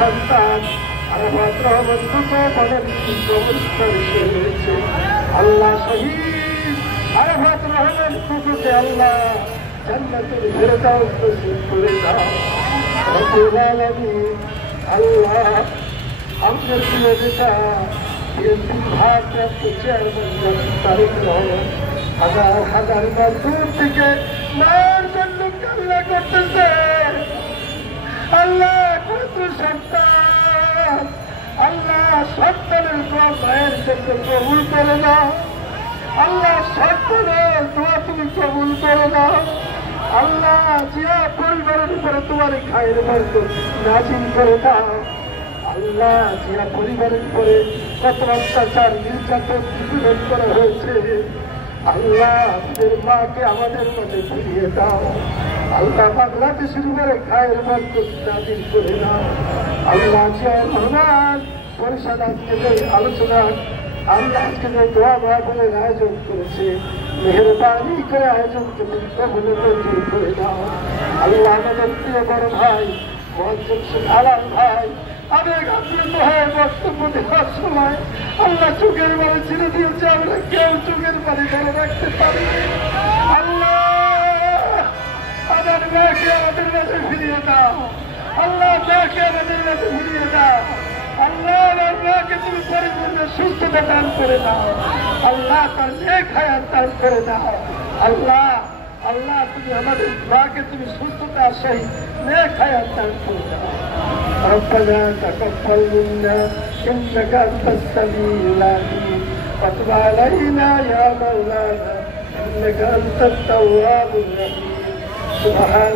সন্তান আরাফাত রহমান কত বলেন হয়েছে আল্লাহ শহীদ আরাফাত রহমান কুকুকে আল্লাহ জান্নাতুল ফেরদাউস নসিব করে দাও রব্বুল আলামিন। আল্লাহ আমাদের প্রিয় নেতা বিএনপি ভারপ্রাপ্ত চেয়ারম্যান তারেক রহমান হাজার হাজার বার দূর থেকে মায়ের জন্য কান্না করতেছে। আল্লাহ কত সন্তান আল্লাহ সন্তানের দোয়া মায়ের জন্য কবুল করে দাও। আল্লাহ সন্তানের দোয়া তুমি কবুল করে দাও। আল্লাহ জিয়া পরিবারের উপরে তোমার খায়ের বরকত নাজিল করে দাও। আল্লাহ জিয়া পরিবারের উপরে কত অত্যাচার নির্যাতন নিপীড়ন করা হয়েছে আল্লাহ আমাদের মাকে আমাদের মাঝে ফিরিয়ে দাও। আল্লাহ বাংলাদেশের উপরে খায়ের বরকত নাজিল করে দাও। আল্লাহ জিয়া রহমান পরিষদ আজকে যে আলোচনা আল্লাহ আজকে যে দোয়া মাহফিলের আয়োজন করেছে মেহরবানি করে আয়োজনকে তুমি কবুল মঞ্জুর করে দাও। আল্লাহ আমাদের প্রিয় বড় ভাই মহসিন শেখ আলম ভাই আবেগ আপ্লুত হয়ে বক্তব্য দেওয়ার সময় আল্লাহ চোখের বাড়ি ছেড়ে দিয়েছে, আমরা কেউ চোখের বাড়ি ধরে রাখতে পারি। আল্লাহ আমার মাকে আমাদের কাছে ফিরিয়ে দাও। আল্লাহ মাকে আমাদের কাছে ফিরিয়ে দাও। আল্লাহ আমার মাকে তুমি পরিপূর্ণ সুস্থতা দান করে দাও। আল্লাহ তার নেক হায়াত দান করে দাও। আল্লাহ আল্লাহ তুমি আমাদের মাকে তুমি সুস্থতা সহিত নেক হায়াত দান করে দাও। ربنا تقبل منا إنك أنت السميع العليم وتب علينا يا مولانا إنك أنت التواب الرحيم. سبحان